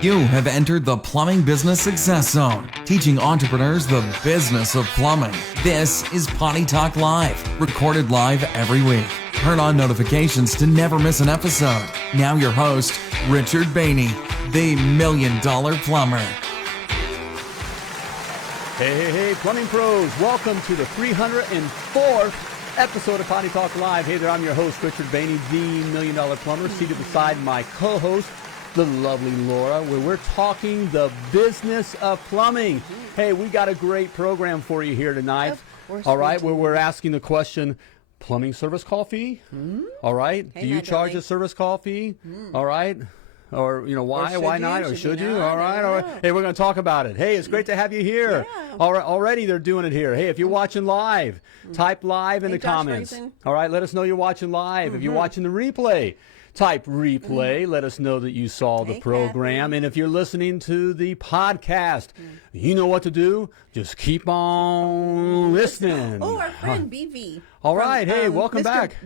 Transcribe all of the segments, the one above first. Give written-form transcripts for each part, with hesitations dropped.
You have entered the Plumbing Business Success Zone, teaching entrepreneurs the business of plumbing. This is Potty Talk Live, recorded live every week. Turn on notifications to never miss an episode. Now your host, Richard Bainey, the $1 Million Plumber. Hey, plumbing pros. Welcome to the 304th episode of Potty Talk Live. Hey there, I'm your host, Richard Bainey, the $1 Million Plumber, seated beside my co-host, the lovely Laura, where we're talking the business of plumbing. Hey, we got a great program for you here tonight. All right, where we're asking the question, plumbing service call fee? All right, do you charge a service call fee? All right. Or, you know, why not? Or should you? All right. Hey, we're going to talk about it. Hey, it's great to have you here. Yeah. All right, already they're doing it here. Hey, if you're watching live, type live in the Josh comments. Raisin. All right, let us know you're watching live. If you're watching the replay, type replay. Let us know that you saw the Hey, program. And if you're listening to the podcast, you know what to do. Just keep on listening. Oh, our friend BV. All right. Hey, welcome Mr. back.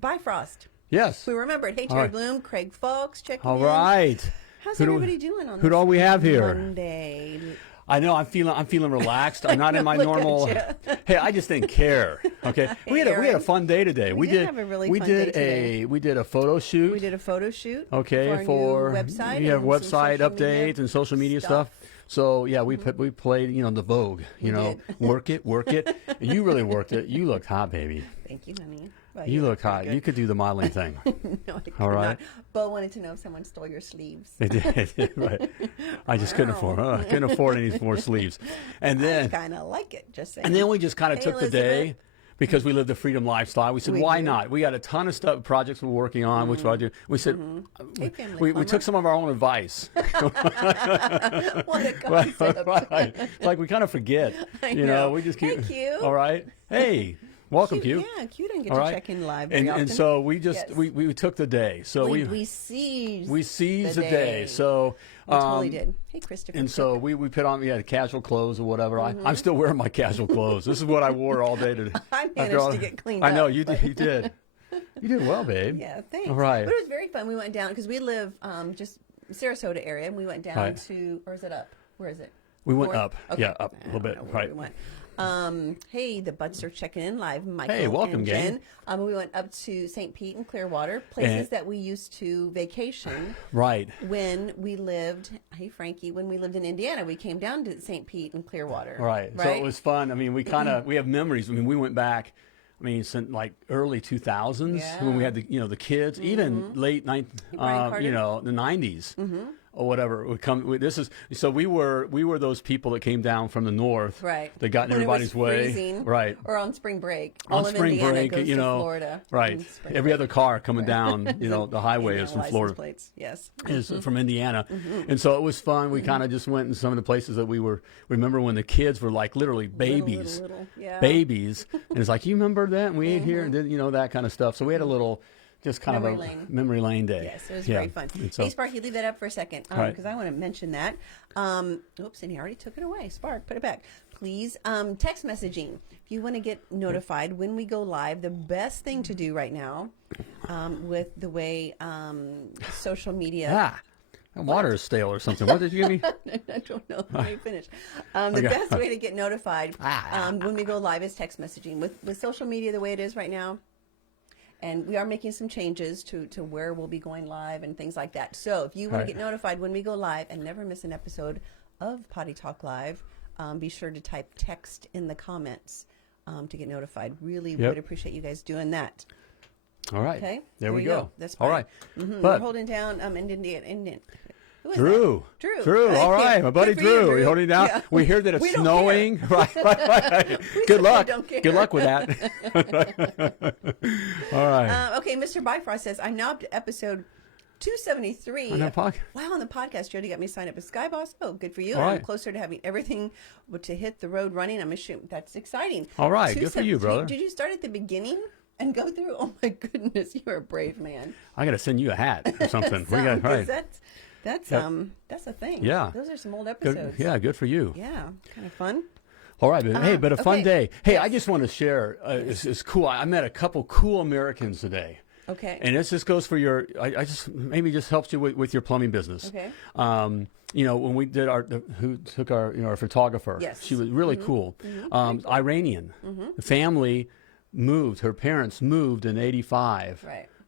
Bifrost. Yes. We remembered. Hey, All Terry right. Bloom, Craig Fox, checking All in. right. How's Who do- everybody doing on who do this all we have here? Monday? I know I'm feeling relaxed. I'm not in my Look at normal. you. Hey, I just didn't care. Okay, we had a Aaron. fun day today. We did have a really fun day today. We did a photo shoot. We did a photo shoot. Okay, for our new website. yeah, and some website social updates media and social media stuff. So yeah, we played the Vogue. You know, work it. And you really worked it. You looked hot, baby. Thank you, honey. Well, You look pretty hot. good. You could do the modeling thing. No, I could All right. not. Bo wanted to know if someone stole your sleeves. They did. Right. I just couldn't afford any more sleeves. And I then kind of like it, just saying. And then we just kind of Hey, took the day Elizabeth. because we live the freedom lifestyle. We said, We why do. not? We got a ton of projects we're working on, which I do. We said, Hey, family we plumber. took some of our own advice. What a concept. Right. It's like we kind of forget. I You know. know, we just keep. Hey, Q. All right. Hey. Welcome, Q. Yeah, Q didn't get All to right. check in live very And often. so we just Yes. we took the day. So we seized we seized the day. day. So We totally did. Hey, Christopher. And so we put on casual clothes or whatever. I'm still wearing my casual clothes. This is what I wore all day today. I After managed all- to get cleaned I know up, you but- did. You did. You did well, babe. Yeah, thanks. All right. But it was very fun. We went down because we live just Sarasota area, and we went down Right. to, or is it up? Where is it? We went North? up. Okay. Yeah, up a I little don't bit. know where Right. we went. Hey, the Butts are checking in live. Michael Hey, welcome, and gang. Jen. We went up to St. Pete and Clearwater, places And- that we used to vacation Right. when we lived. Hey, Frankie, when we lived in Indiana, we came down to St. Pete and Clearwater. Right. So it was fun. I mean, we have memories. I mean, we went back. I mean, since like early 2000s when we had the kids, even late Brian Carter? the 90s. Or whatever would come. We were those people that came down from the north, Right. That got in When it was everybody's way, freezing, right? Or on spring break. On All of spring Indiana break, goes to Florida. right? on spring Every break. other car coming down, the highway Indiana is from license Florida. Plates. Yes. Is from Indiana, and so it was fun. We kind of just went in some of the places that we were. Remember when the kids were like literally babies, Little. Yeah. babies, and it's like you remember that, and we ate here and did that kind of stuff. So we had a little, just kind Memory of a lane. memory lane day. Yes, it was Yeah. very fun. And so- Hey, Sparky, leave that up for a second Right. because I want to mention that. Oops, and he already took it away. Spark, put it back. Please, text messaging. If you want to get notified when we go live, the best thing to do right now with the way social media... that water is stale or something. What did you give me? I don't know. Let me finish. The best way to get notified when we go live is text messaging. With social media the way it is right now, and we are making some changes to where we'll be going live and things like that. So if you want to get notified when we go live and never miss an episode of Potty Talk Live, be sure to type text in the comments to get notified. Really would appreciate you guys doing that. All right. Okay. There we you go. That's all fine. right. We're But holding down Indian. Who is Drew. that? Drew. All right. My buddy Good for you, Drew. You holding it down? Yeah. We hear that it's We don't snowing. Right. We Good luck. don't care. Good luck with that. All right. Okay, Mr. Bifrost says, I'm now up to episode 273. On that podcast? Wow, on the podcast. Jody got me signed up as Skyboss. Oh, good for you. All I'm right. closer to having everything to hit the road running. I'm assuming that's exciting. All right, good for you, 273. brother. Did you start at the beginning and go through? Oh, my goodness. You're a brave man. I got to send you a hat or something. We got 'Cause right. That's a thing. Yeah. Those are some old Good, episodes. yeah, good for you. Yeah, kind of fun. All right, but, hey, but a fun okay. day. Hey, I just want to share. It's cool. I met a couple cool Americans today. Okay. And this just goes for your. I just maybe just helps you with your plumbing business. Okay. You know, when we did who took our our photographer. Yes. She was really cool. Iranian family moved. Her parents moved in '85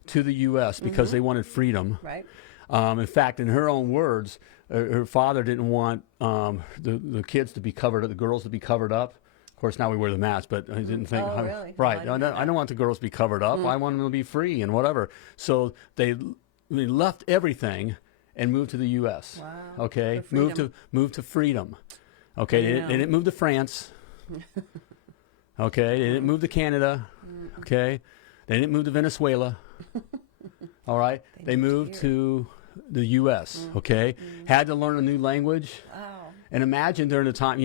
to the U.S. because they wanted freedom. Right. In fact, in her own words, her father didn't want the kids to be covered, the girls to be covered up. Of course, now we wear the mask, but I didn't think. Oh, really? Right. Oh, I don't want the girls to be covered up. I want them to be free and whatever. So they left everything and moved to the U.S. Wow. Okay. For Moved to freedom. Okay. They didn't move to France. Okay. They didn't move to Canada. Okay. They didn't move to Venezuela. All right. They moved to the U.S. Okay. Had to learn a new language. Wow. And imagine during the time,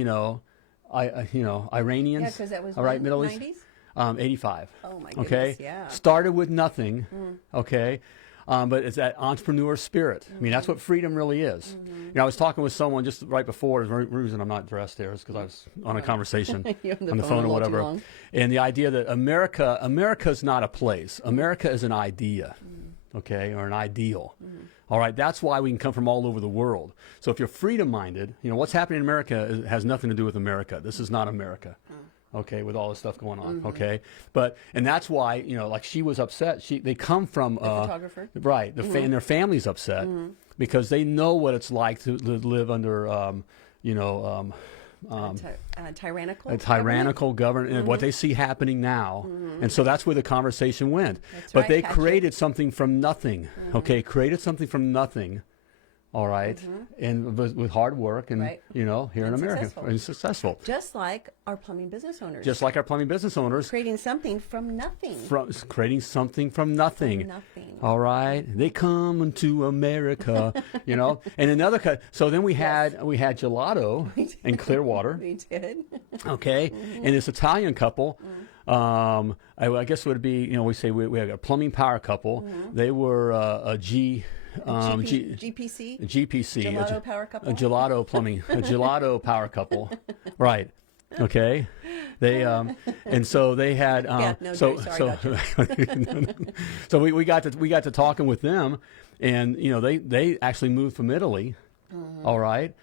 Iranians. Yeah, because that was all right, Middle 90s? East. 85. Oh my goodness. Okay. Yeah. Started with nothing. Okay. But it's that entrepreneur spirit. I mean, that's what freedom really is. You know, I was talking with someone just right before. The reason I'm not dressed there is because I was on a conversation on the phone or whatever. And the idea that America's not a place. America is an idea, okay, or an ideal. All right, that's why we can come from all over the world. So if you're freedom-minded, you know, what's happening in America has nothing to do with America. This is not America. Okay, with all this stuff going on. Okay, and that's why, you know, like she was upset. They come from the photographer, right? And their family's upset because they know what it's like to live under, tyrannical government, and what they see happening now. And so that's where the conversation went. But they created something from nothing. Okay, created something from nothing. All right, and with hard work and, here in America, and successful. Just like our plumbing business owners. Just like our plumbing business owners. Creating something from nothing. Creating something from nothing. From nothing. All right, they come to America, And another cut. So then we had Gelato in Clearwater. We did. Okay, and this Italian couple. I guess it would be, we say we had a plumbing power couple. They were a GPC? GPC. Gelato power couple? A Gelato plumbing. A Gelato power couple. Right. Okay. They and so they had so we got to talking with them, and they actually moved from Italy. All right.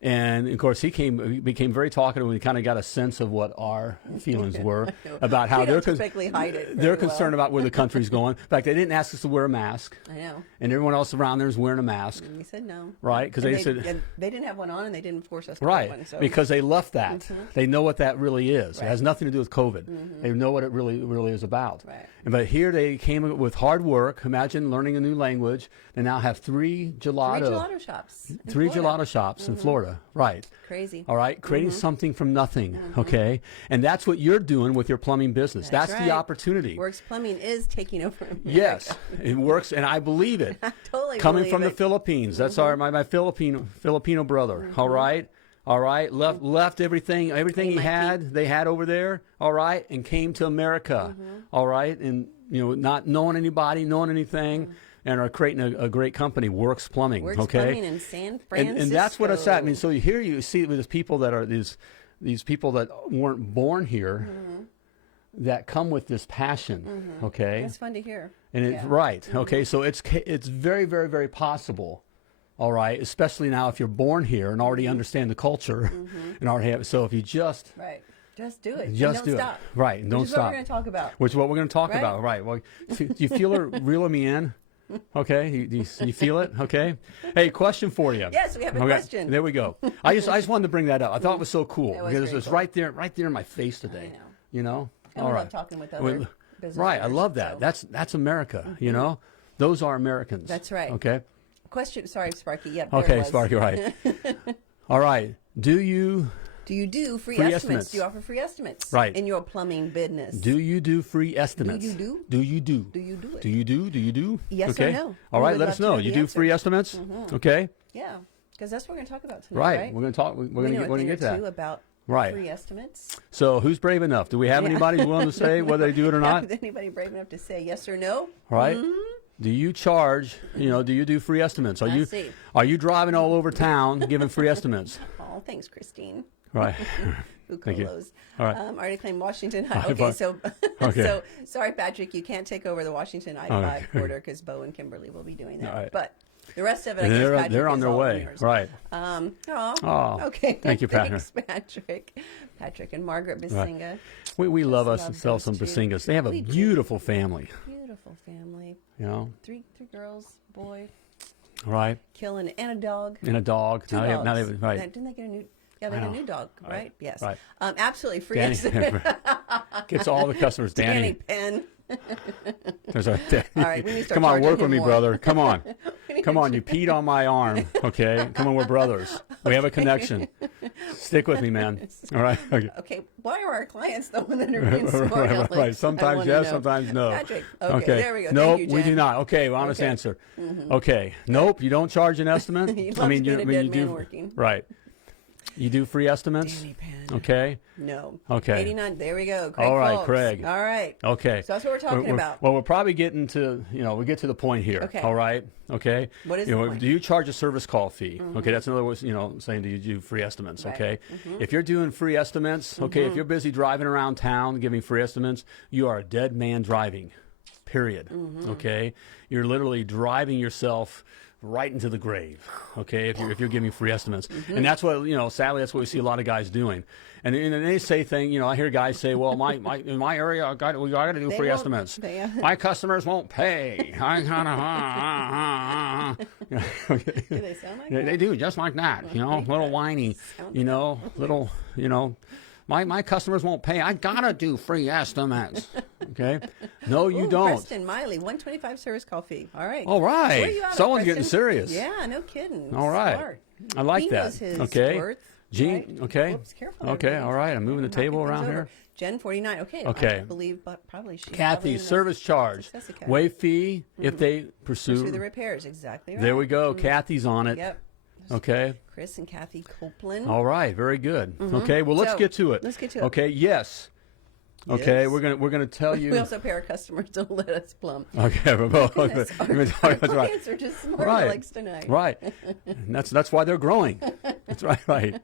And of course, he became very talkative. We kind of got a sense of what our feelings were about how they're concerned about where the country's going. In fact, they didn't ask us to wear a mask. I know. And everyone else around there is wearing a mask. And we said no. Right? Because they said they didn't have one on, and they didn't force us to wear one. So. Because they left that. They know what that really is. Right. It has nothing to do with COVID. They know what it really is about. Right. But here they came with hard work. Imagine learning a new language. They now have three gelato shops. Three gelato shops in Florida. Right. Crazy. All right. Creating something from nothing. Okay. And that's what you're doing with your plumbing business. That's the opportunity. Works Plumbing is taking over America. Yes. It works. And I believe it. I totally Coming believe from it. the Philippines. That's my Filipino brother. All right. All right, left everything he had, they had over there, all right, and came to America, all right, and not knowing anybody, knowing anything, and are creating a great company, Works Plumbing, Works Plumbing in San Francisco. And that's what it's at. I mean, so you see with these people that are these people that weren't born here, that come with this passion, okay. That's fun to hear. And it's right, okay. So it's very, very, very possible. All right, especially now if you're born here and already understand the culture, and already have. So if you just do it, just don't stop. It, right? And don't stop. Which is what we're going to talk about. Which is what we're going to talk about, right? Well, do you feel her reeling me in? Okay, you feel it? Okay. Hey, question for you. Yes, we have a question. There we go. I just wanted to bring that up. I thought it was so cool because it's right there in my face today. And All we right. love talking with other business Right, owners, I love that. So. That's America. Those are Americans. That's right. Okay. Question. Sorry, Sparky. Yep. Okay, Sparky. Right. All right. Do you do free estimates? Do you offer free estimates? Right. In your plumbing business? Do you do free estimates? Do you do? Do you do? Do you do it? Do you do? Do you do? Yes or no. All right. Let us know. You do free estimates? Okay. Yeah, because that's what we're going to talk about tonight. Right. We're going to talk. We're going to get to that. About right. Free estimates. So who's brave enough? Do we have anybody who's willing to say whether they do it or not? Is anybody brave enough to say yes or no? Right. Do you charge, do you do free estimates? Are you driving all over town giving free estimates? Oh, thanks, Christine. Right. Thank you. All right. Already claimed Washington High. Okay, so so sorry, Patrick, you can't take over the Washington I-5 corridor because Bo and Kimberly will be doing that. Right. But the rest of it, I guess Patrick they're on their way. Yours. Right. Okay. Thank you, Patrick. Thanks, Patrick and Margaret Basinga. Right. We love us and sell some Basingas. They have a beautiful family. Beautiful family. You know, three girls, boy. Right. Killing and a dog. And a dog. Two dogs. Now they right. Didn't they get a new? Yeah, they got a new dog, right? Yes. Right. Absolutely free. Danny gets all the customers. Danny Penn. There's a, all right, we need to start come on, work with me, more. brother. Come on. Come on, you peed on my arm. Okay? Come on, we're brothers. We have a connection. Stick with me, man. All right? Okay. Why are our clients the one that are being smart? Right. Sometimes yes, sometimes no. Patrick. Okay, there we go. Nope, Thank you, we Jen. do not. Okay, well, honest answer. Okay. Nope, you don't charge an estimate. You do. Working. Right. You do free estimates? Danny Penn. Okay. No. Okay. 89. There we go. Craig all right, Folks. Craig. All right. Okay. So that's what we're talking about. Well, we're probably getting to, we get to the point here. Okay. All right. Okay. What is the point? Do you charge a service call fee? Okay. That's another way, saying do you do free estimates? Okay. If you're doing free estimates, okay, if you're busy driving around town giving free estimates, you are a dead man driving. Period. Okay. You're literally driving yourself right into the grave, okay, if you're giving free estimates. And that's what, sadly, that's what we see a lot of guys doing. And they say things, I hear guys say, well, in my area, we got to do free estimates. My customers won't pay. Okay. Do they sound like that? They do, just like that, little whiny, little, My customers won't pay. I gotta do free estimates. Okay? No, you don't. Preston Miley, $125 service call fee. All right. All right. Where are you out of, Someone's Preston? getting serious. Yeah, no kidding. All right. Smart. I like He that. knows his Okay. worth, Gene, right? okay. Whoops, careful. Okay, everybody. all right. I'm moving the table Knocking around things here. over. Jen 49. Okay. Okay. I believe, but probably she. Kathy, service charge. Waive fee if they pursue the repairs. Exactly right. There we go. Kathy's on it. Yep. Okay. Chris and Kathy Copeland. All right. Very good. Okay. Well, let's get to it. Let's get to it. Okay. Yes. Okay, Yes. we're gonna tell you. We also pay our customers to let us plumb. Okay, Our that's right. clients are just smart Right. like tonight. Right. And that's why they're growing. That's right.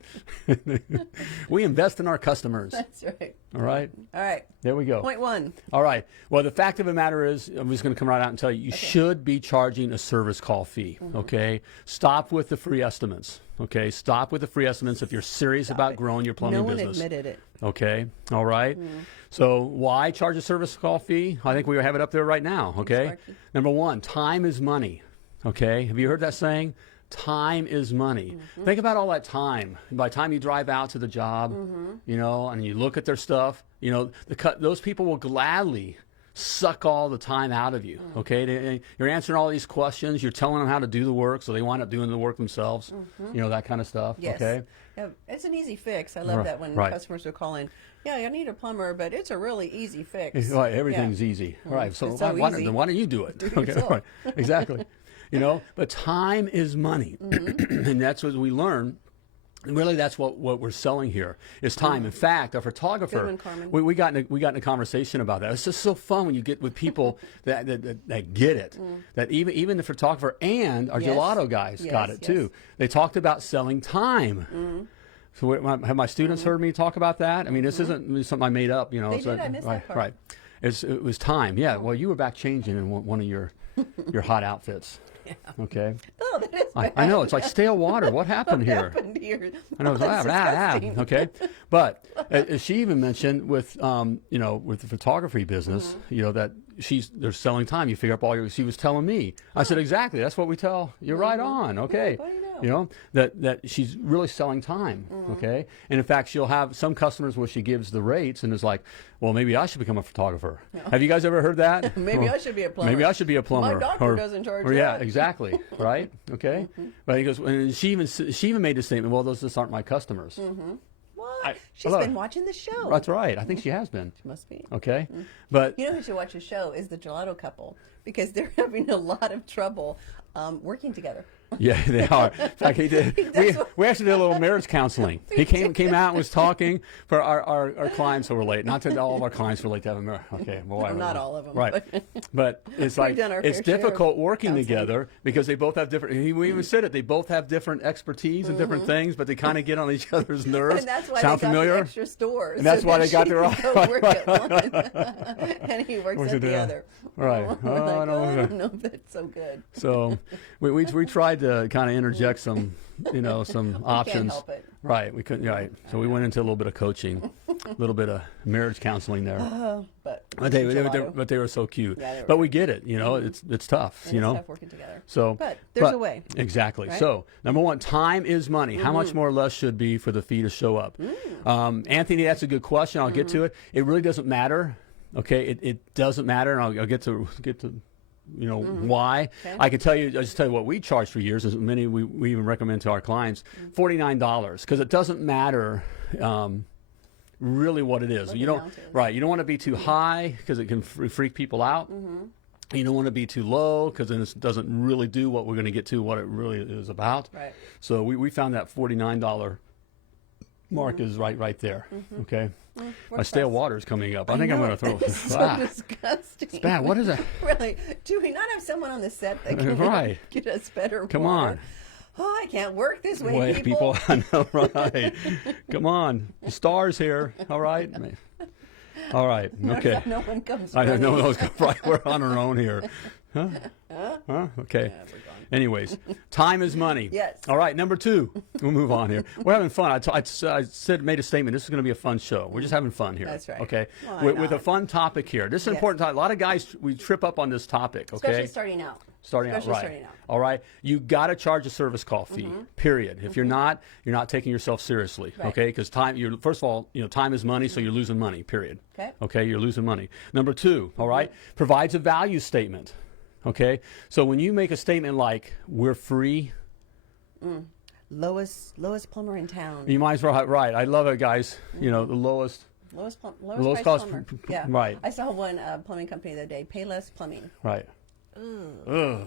We invest in our customers. That's right. All right. All right. There we go. Point one. All right. Well, the fact of the matter is, I'm just going to come right out and tell you, you should be charging a service call fee. Okay. Stop with the free estimates. Okay. Stop with the free estimates if you're serious about growing your plumbing business. No one admitted it. Okay. All right. So why charge a service call fee? I think we have it up there right now. Okay. Number one, time is money. Okay. Have you heard that saying? Time is money. Think about all that time. By the time you drive out to the job, and you look at their stuff, those people will gladly suck all the time out of you. Okay, you're answering all these questions. You're telling them how to do the work, so they wind up doing the work themselves. That kind of stuff. Yes. Okay. Yeah, it's an easy fix. I love that when customers are calling. Yeah, I need a plumber, but it's a really easy fix. Right, everything's easy. Right. So, why don't you do it? Do it okay. yourself. Right. Exactly. But time is money, and that's what we learn. And really, that's what we're selling here is time. In fact, a photographer, we got in a conversation about that. It's just so fun when you get with people that get it. That even the photographer and our gelato guys got it too. They talked about selling time. So have my students heard me talk about that? I mean, this isn't something I made up. They did. I missed that part. Right. It was time. Yeah. Well, you were back changing in one of your hot outfits. Yeah. Okay. Oh, that is bad. I know. It's like stale water. What happened here? What happened here? I know. Okay. But she even mentioned with with the photography business, that they're selling time. You figure up all she was telling me. I said, exactly. That's what we tell. You're right on. Okay. Yeah, that she's really selling time. Okay. And in fact, she'll have some customers where she gives the rates and is like, well, maybe I should become a photographer. No. Have you guys ever heard that? Maybe I should be a plumber. Maybe I should be a plumber. My doctor doesn't charge that. Yeah, exactly. Right. Okay. But he goes, and she even made the statement, well, those just aren't my customers. What? She's been watching the show. That's right. I think she has been. She must be. Okay. But you know who should watch the show is the gelato couple because they're having a lot of trouble working together. Yeah, they are. In fact, he did. We actually did a little marriage counseling. He came out and was talking for our clients who were late. Not that all of our clients were late to have a marriage. Okay, well, well, not all of them. Right, but it's like it's difficult working together because they both have different. We even said it. They both have different expertise and different things, but they kind of get on each other's nerves. And that's why Sound they got familiar? the extra stores. And that's why they got their work at one, and he works at the other. Right. I don't know if that's so good. So we tried to kind of interject some, some options. Can't help it. Right. We couldn't. Right. So we went into a little bit of coaching, a little bit of marriage counseling there. But they were so cute. Yeah, but we get it. It's tough. And it's tough working together. So, but there's a way. Exactly. Right? So number one, time is money. How much more or less should be for the fee to show up? Anthony, that's a good question. I'll get to it. It really doesn't matter. Okay. It doesn't matter, and I'll get to why. Okay. I can tell you, I'll just tell you what we charge for years, as many we even recommend to our clients, $49, because it doesn't matter really what it is. You don't want to be too high because it can freak people out. You don't want to be too low because then it doesn't really do what we're going to get to, what it really is about. Right. So we found that $49 mark is right there. Okay. My stale water is coming up. I think I'm going to throw it. It's so disgusting. It's bad. What is it? Really? Do we not have someone on the set that can get us better Come water? on. Oh, I can't work this way, people. I know, right? Come on. The star's here. All right. All right. Okay. No one comes. I know no one comes. Right. We're on our own here. Huh? Okay. Yeah, anyways, time is money. Yes. All right. Number 2. We'll move on here. We're having fun. I made a statement. This is going to be a fun show. We're just having fun here. That's right. Okay. With a fun topic here. This is an important topic. A lot of guys, we trip up on this topic. Okay. Especially starting out. Starting out. All right. You got to charge a service call fee. Period. If you're not taking yourself seriously. Right. Okay. Because time. First of all, time is money, so you're losing money. Period. Okay. Okay. You're losing money. Number 2. All right. Provides a value statement. Okay, so when you make a statement like "we're free," lowest plumber in town. You might as well. Right, I love it, guys. The lowest price cost. Plumber. Yeah, right. I saw one plumbing company the other day. Pay less plumbing. Right. Ugh.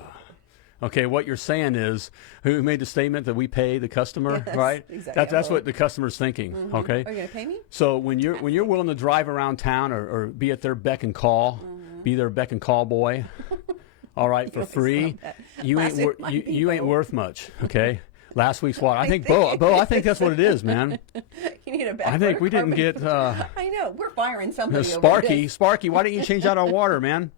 Okay, what you're saying is, who made the statement that we pay the customer, yes, right? Exactly. That's what the customer's thinking. Okay. Are you going to pay me? So when you're willing to drive around town or be at their beck and call, be their beck and call boy. All right, for free, you ain't worth much. Okay. Last week's water. I think Bo. I think that's what it is, man. You need a back. I think we didn't get. I know we're firing somebody. Sparky. Why didn't you change out our water, man?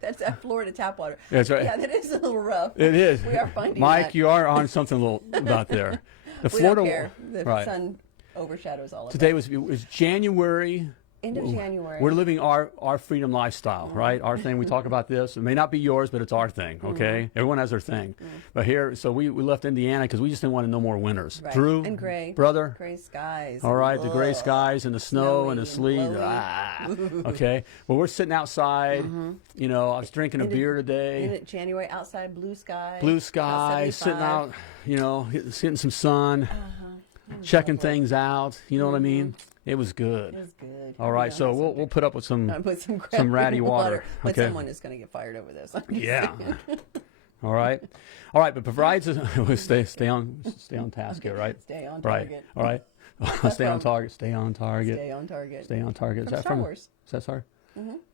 That's that Florida tap water. That's right. Yeah, that is a little rough. It is. We are finding Mike, that. you are on something a little about there. The we Florida. Don't care. The sun overshadows all of it. Today was January. End of January. We're living our freedom lifestyle, right? Our thing. We talk about this. It may not be yours, but it's our thing, okay? Everyone has their thing. But here, so we left Indiana because we just didn't want no more winters. Right. Drew, and gray. brother. Gray skies. All right, the gray skies and the snow and the sleet. Okay. Well, we're sitting outside. I was drinking a beer today. In January, outside, blue skies. Blue skies, sitting out, getting some sun, checking things out. You know what I mean? It was good. It was good. All right, so we'll put up with some ratty water. But someone is going to get fired over this. Yeah. All right, but provides stay on task here, right? Stay on target. Right. All right. Stay on target. Stay on target. Stay on target. Stay on target. Is that Star Wars? Is that Star?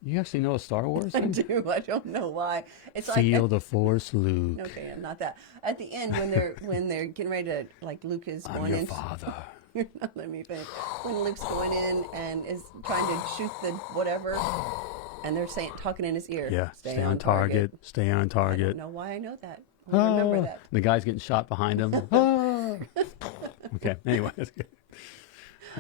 You actually know a Star Wars thing? I do. I don't know why. It's Feel the Force, Luke. Okay, not that. At the end, when they're getting ready to, like, Luke is going in. I'm your father. You're not letting me finish. When Luke's going in and is trying to shoot the whatever, and they're talking in his ear. Yeah. Stay on target. Stay on target. I don't know why I know that. I remember that. The guy's getting shot behind him. Okay. Anyway.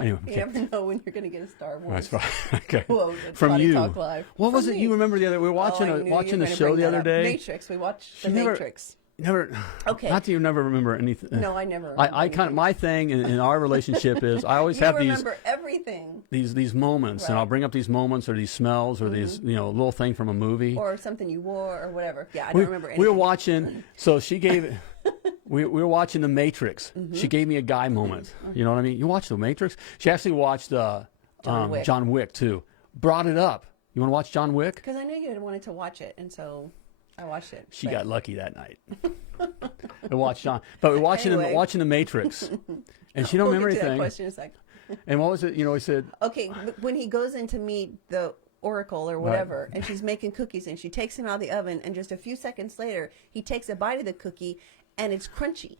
You never know when you're going to get a Star Wars. That's right. Okay. Whoa, from you. Talk Live. What was it you remember the other? We were watching the show the other day. Matrix. We watched the Matrix. Never. Okay. Not that you never remember anything. No, I never. I kind of my thing in our relationship is I always have remember everything. These moments, and I'll bring up these moments or these smells or these little thing from a movie or something you wore or whatever. Yeah, I don't remember anything. We were watching. So she gave. We were watching The Matrix. She gave me a guy moment. You know what I mean? You watched The Matrix. She actually watched John Wick too. Brought it up. You want to watch John Wick? Because I know you wanted to watch it, and so I watched it. She got lucky that night. We watched John, but we're watching watching The Matrix, and she don't remember anything. That question in a sec. And what was it? You know, he said, okay, when he goes in to meet the Oracle or whatever, and she's making cookies, and she takes him out of the oven, and just a few seconds later, he takes a bite of the cookie, and it's crunchy.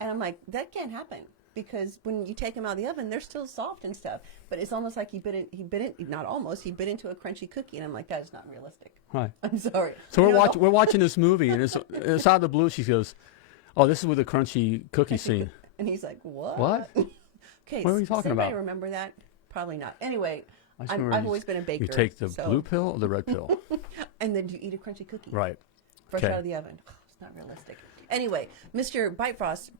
And I'm like, that can't happen. Because when you take them out of the oven, they're still soft and stuff. But it's almost like he bit into a crunchy cookie. And I'm like, that is not realistic. Right. I'm sorry. So we're watching this movie, and it's out of the blue. She goes, oh, this is with the crunchy cookie scene. And he's like, what? What? Okay, what are you talking about? Remember that? Probably not. Anyway, I've always been a baker. You take the blue pill or the red pill? And then you eat a crunchy cookie. Right. Fresh out of the oven. Oh, it's not realistic. Anyway, Mr. Bifrost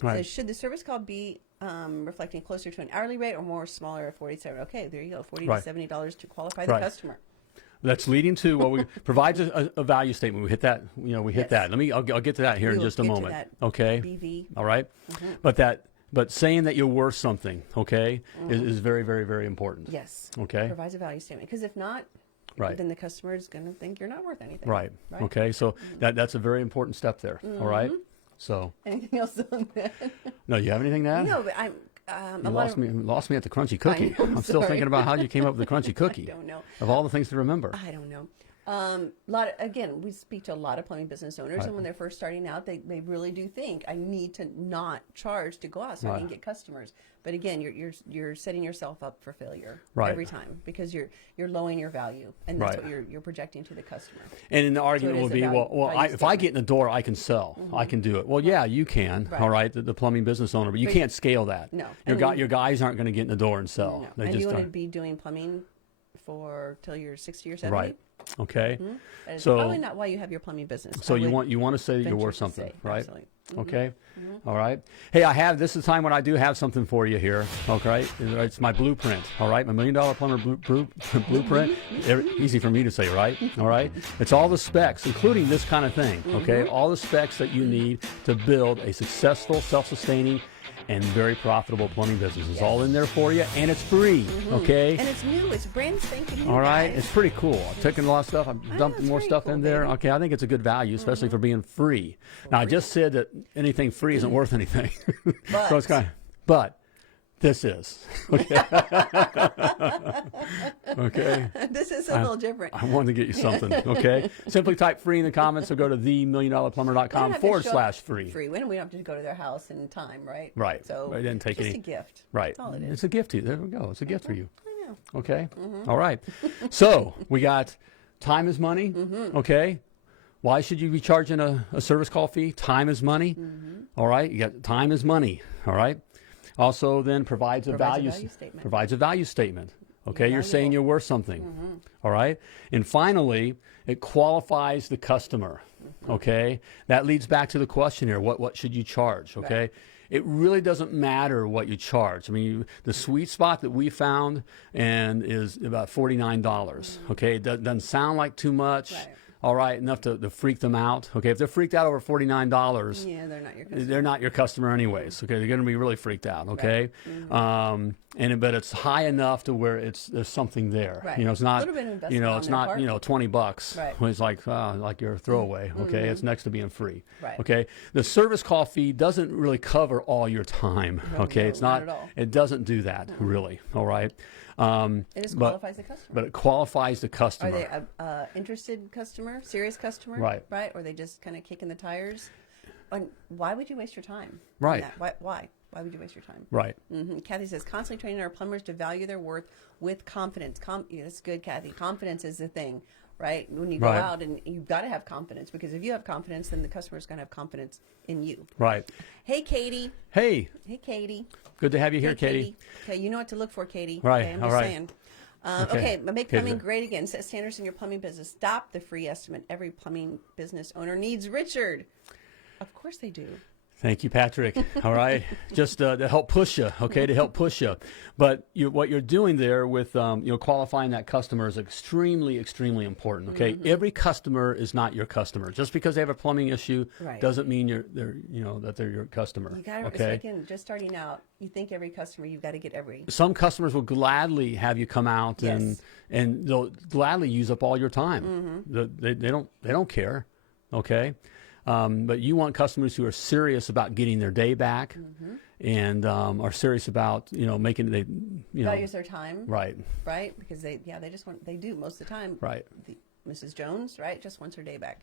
says, should the service call be reflecting closer to an hourly rate or more smaller at $47? Okay, there you go, $40 to $70 to qualify the customer. That's leading to we provides a value statement. We hit that. You know, we hit that. I'll get to that here in just a moment. Okay. BV. All right. Mm-hmm. But saying that you're worth something, okay, is very, very, very important. Yes. Okay. Provides a value statement, because if not, then the customer is going to think you're not worth anything. Right. Okay. So that's a very important step there. All right. So. Anything else on that? No, you have anything to add? No, but you lost me at the crunchy cookie. I'm still thinking about how you came up with the crunchy cookie. I don't know. Of all the things to remember. I don't know. Again, we speak to a lot of plumbing business owners, and when they're first starting out, they really do think, I need to not charge to go out so I can get customers. But again, you're setting yourself up for failure every time, because you're lowering your value, and that's what you're projecting to the customer. And then the argument will be, if I get in the door, I can sell, I can do it. Well, yeah, you can. All right, the plumbing business owner, but you can't scale that. No, your guys aren't going to get in the door and sell. No. They and just you want to be doing plumbing till you're 60 or 70. Right. Okay. That is probably not why you have your plumbing business. So you want to say that you're worth something, right? Absolutely. Okay. All right. Hey, this is the time when I do have something for you here. Okay. It's my blueprint. All right. My $1 Million Plumber blueprint. Easy for me to say, right? All right. It's all the specs, including this kind of thing. Okay. All the specs that you need to build a successful, self-sustaining, and very profitable plumbing business. It's all in there for you, and it's free, okay? And it's new. It's brand spanking new. All right. It's pretty cool. I've taken a lot of stuff. I've dumped more stuff in there. Okay, I think it's a good value, especially for being free. Now, I just said that anything free isn't worth anything. So it's kind of, but this is. Okay. Okay. This is a little different. I wanted to get you something, okay? Simply type free in the comments or go to themilliondollarplumber.com/free. Free. We don't have to go to their house in time, right? Right. So it didn't take just any. a gift. Right. That's all it is. It's a gift to you. There we go. It's a gift for you. I know. Okay. All right. So we got time is money. Okay. Why should you be charging a service call fee? Time is money. All right. You got time is money. All right. Also, then provides a value statement. Provides a value statement. Okay, you're saying you're worth something. All right. And finally, it qualifies the customer. Okay. That leads back to the question here. What should you charge? Okay. Right. It really doesn't matter what you charge. I mean, the sweet spot that we found is about $49. Okay. It doesn't sound like too much. Right. All right, enough to freak them out. Okay, if they're freaked out over $49, yeah, they're not your customer. They're not your customer anyways. Okay, they're going to be really freaked out. Okay, right. But it's high enough to where there's something there. Right. You know, it's not. A little bit of investment it's not part. $20. Right. When it's like your throwaway. Okay, it's next to being free. Right. Okay, the service call fee doesn't really cover all your time. Okay, it's not. At all. It doesn't do that really. All right. It just qualifies the customer. But it qualifies the customer. Are they an interested customer, serious customer? Right. Right? Or are they just kind of kicking the tires? And why would you waste your time? Right. Why? Why would you waste your time? Right. Kathy says, constantly training our plumbers to value their worth with confidence. That's good, Kathy. Confidence is the thing, right? When you go out, and you've got to have confidence, because if you have confidence, then the customer's going to have confidence in you. Right. Hey, Katie. Hey. Hey, Katie. Good to have you here, Katie. Okay, you know what to look for, Katie. Right. Okay, I'm just saying. Okay, make Okay. plumbing great again. Set standards in your plumbing business. Stop the free estimate. Every plumbing business owner needs Richard. Of course they do. Thank you, Patrick. All right. Just to help push you, okay, to help push you. But what you're doing there with qualifying that customer is extremely, extremely important, okay? Every customer is not your customer. Just because they have a plumbing issue doesn't mean that they're your customer. You gotta, okay? Again, just starting out, you think every customer, you've got to get every. Some customers will gladly have you come out and they'll gladly use up all your time. They don't care, okay? But you want customers who are serious about getting their day back and are serious about, making values their time. Right. Right? Because they do most of the time. Right. Mrs. Jones, right, just wants her day back.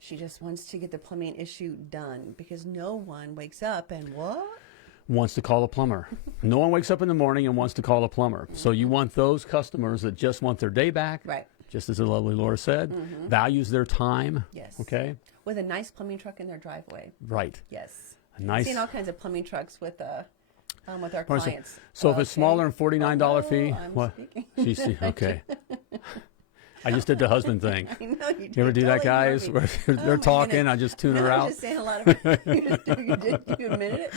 She just wants to get the plumbing issue done because no one wakes up and wants to call a plumber. No one wakes up in the morning and wants to call a plumber. So you want those customers that just want their day back. Right. Just as the lovely Laura said, values their time. Yes. Okay. With a nice plumbing truck in their driveway. Right. Yes. Nice. I've seen all kinds of plumbing trucks with our clients. So if it's smaller than $49 fee, I'm what? speaking. Okay. I just did the husband thing. I know you did. You ever do that, guys? Where they're talking, goodness. I just tune her I out. was just saying a lot of you admitted it.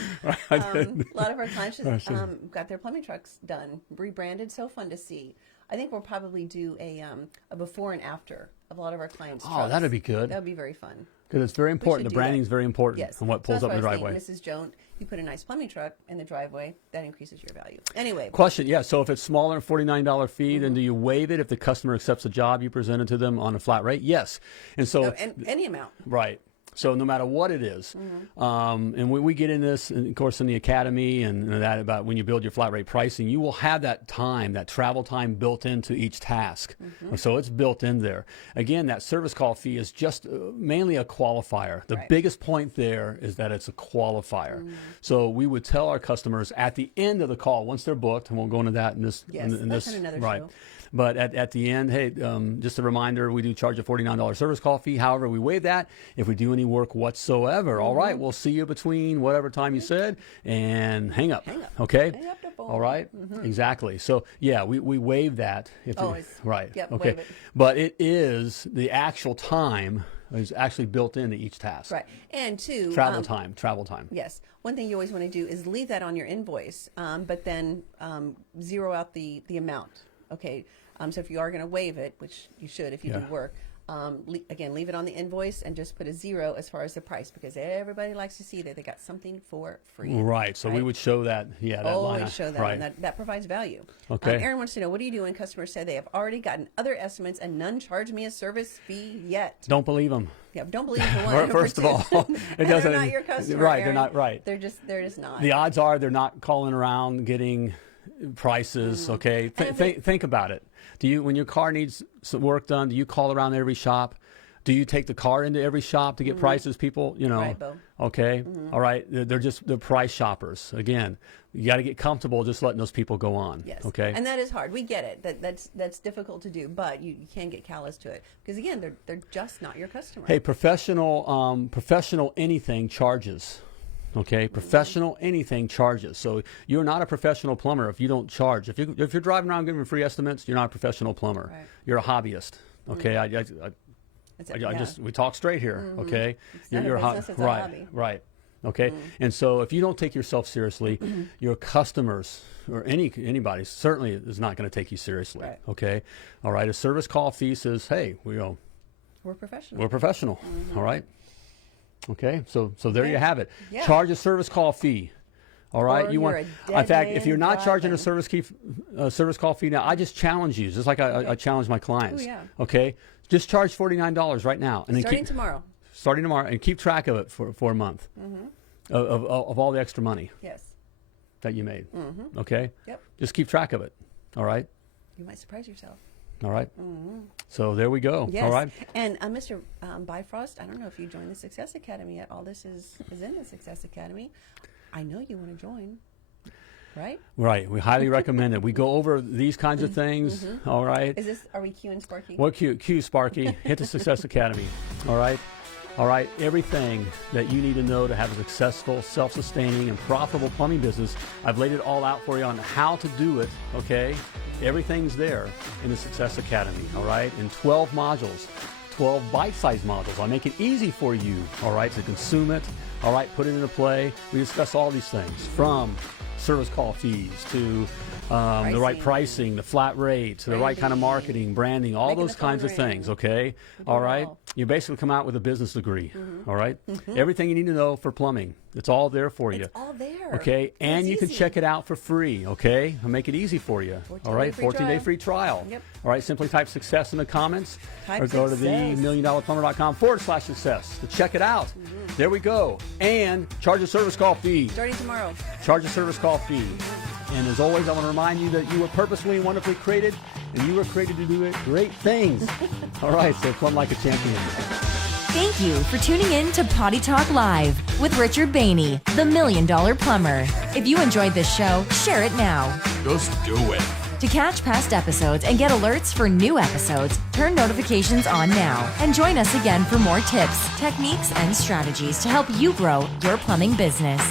A lot of our clients just, got their plumbing trucks done, rebranded. So fun to see. I think we'll probably do a before and after of a lot of our clients' trucks. Oh, that'd be good. That would be very fun. Because it's very important. The branding is very important. Yes. And what pulls up in the driveway. Mrs. Jones, you put a nice plumbing truck in the driveway, that increases your value. Anyway. Question, yeah. So if it's smaller than $49 fee, then do you waive it if the customer accepts the job you presented to them on a flat rate? Yes. And so any amount. Right. So no matter what it is, and we get in this, and of course, in the academy and that about when you build your flat rate pricing, you will have that time, that travel time built into each task. So it's built in there. Again, that service call fee is just mainly a qualifier. The biggest point there is that it's a qualifier. So we would tell our customers at the end of the call, once they're booked, and we'll go into that in this. Yes, that's another show. But at the end, hey, just a reminder, we do charge a $49 service call fee. However, we waive that if we do any work whatsoever. All right, we'll see you between whatever time you said and hang up. Okay? Hang up the phone. All right? Exactly. So, yeah, we waive that. Right. Yep, okay. waive it. But it is the actual time is actually built into each task. Right. And two, travel time. Yes. One thing you always want to do is leave that on your invoice, but then zero out the amount. Okay. So if you are going to waive it, which you should if you do work, again, leave it on the invoice and just put a zero as far as the price because everybody likes to see that they got something for free. Right. So we would show that. Yeah. That always line. Show that. Right. And that provides value. Okay. Aaron wants to know, what do you do when customers say they have already gotten other estimates and none charge me a service fee yet? Don't believe them. Yeah, don't believe the one. First of all, it doesn't. They're not your customer. Right. Aaron. They're not. Right. They're just not. The odds are they're not calling around getting prices. Okay. Think about it. When your car needs some work done, do you call around every shop? Do you take the car into every shop to get prices, people? Right, Bo. Okay. All right. They're price shoppers. Again, you got to get comfortable just letting those people go on. Yes. Okay. And that is hard. We get it. That's difficult to do, but you can get callous to it because again, they're just not your customer. Hey, professional anything charges. Okay, professional anything charges. So you're not a professional plumber if you don't charge. If you're driving around giving free estimates, you're not a professional plumber. Right. You're a hobbyist. Okay, we talk straight here. Okay, you're a business, it's a hobby. Right. Okay, and so if you don't take yourself seriously, your customers or anybody certainly is not going to take you seriously. Right. Okay, all right. A service call fee says, hey, we're professional. We're professional. All right. Okay, so there you have it. Yeah. Charge a service call fee. All right, in fact, if you're not charging a service call fee now, I just challenge you, just like I challenge my clients. Ooh, yeah. Okay, just charge $49 right now, and then starting tomorrow, and keep track of it for a month of all the extra money. Yes. That you made. Okay. Yep. Just keep track of it. All right. You might surprise yourself. All right. So there we go. Yes. All right. And Mr. Bifrost, I don't know if you joined the Success Academy yet. All this is in the Success Academy. I know you want to join, right? Right. We highly recommend it. We go over these kinds of things. All right. Are we cueing Sparky? What cue, Sparky? Hit the Success Academy. All right. All right. Everything that you need to know to have a successful, self-sustaining, and profitable plumbing business, I've laid it all out for you on how to do it. Okay. Everything's there in the Success Academy. All right. In 12 modules. 12 bite-sized modules. I make it easy for you, all right, to consume it, all right, put it into play. We discuss all these things, from service call fees to the right pricing, the flat rate, to the right kind of marketing, branding, all those kinds of things, okay? All right? You basically come out with a business degree, all right? Everything you need to know for plumbing, it's all there for you. It's all there. Okay? And you can check it out for free, okay? I'll make it easy for you, all right? 14-day free trial. Yep. All right? Simply type success in the comments or go to themilliondollarplumber.com/success to check it out. There we go. And charge a service call fee. Starting tomorrow. Charge a service call fee. And as always, I want to remind you that you were purposefully and wonderfully created, and you were created to do great things. All right, so plumb like a champion. Thank you for tuning in to Potty Talk Live with Richard Bainey, the $1 Million Plumber. If you enjoyed this show, share it now. Just do it. To catch past episodes and get alerts for new episodes, turn notifications on now and join us again for more tips, techniques, and strategies to help you grow your plumbing business.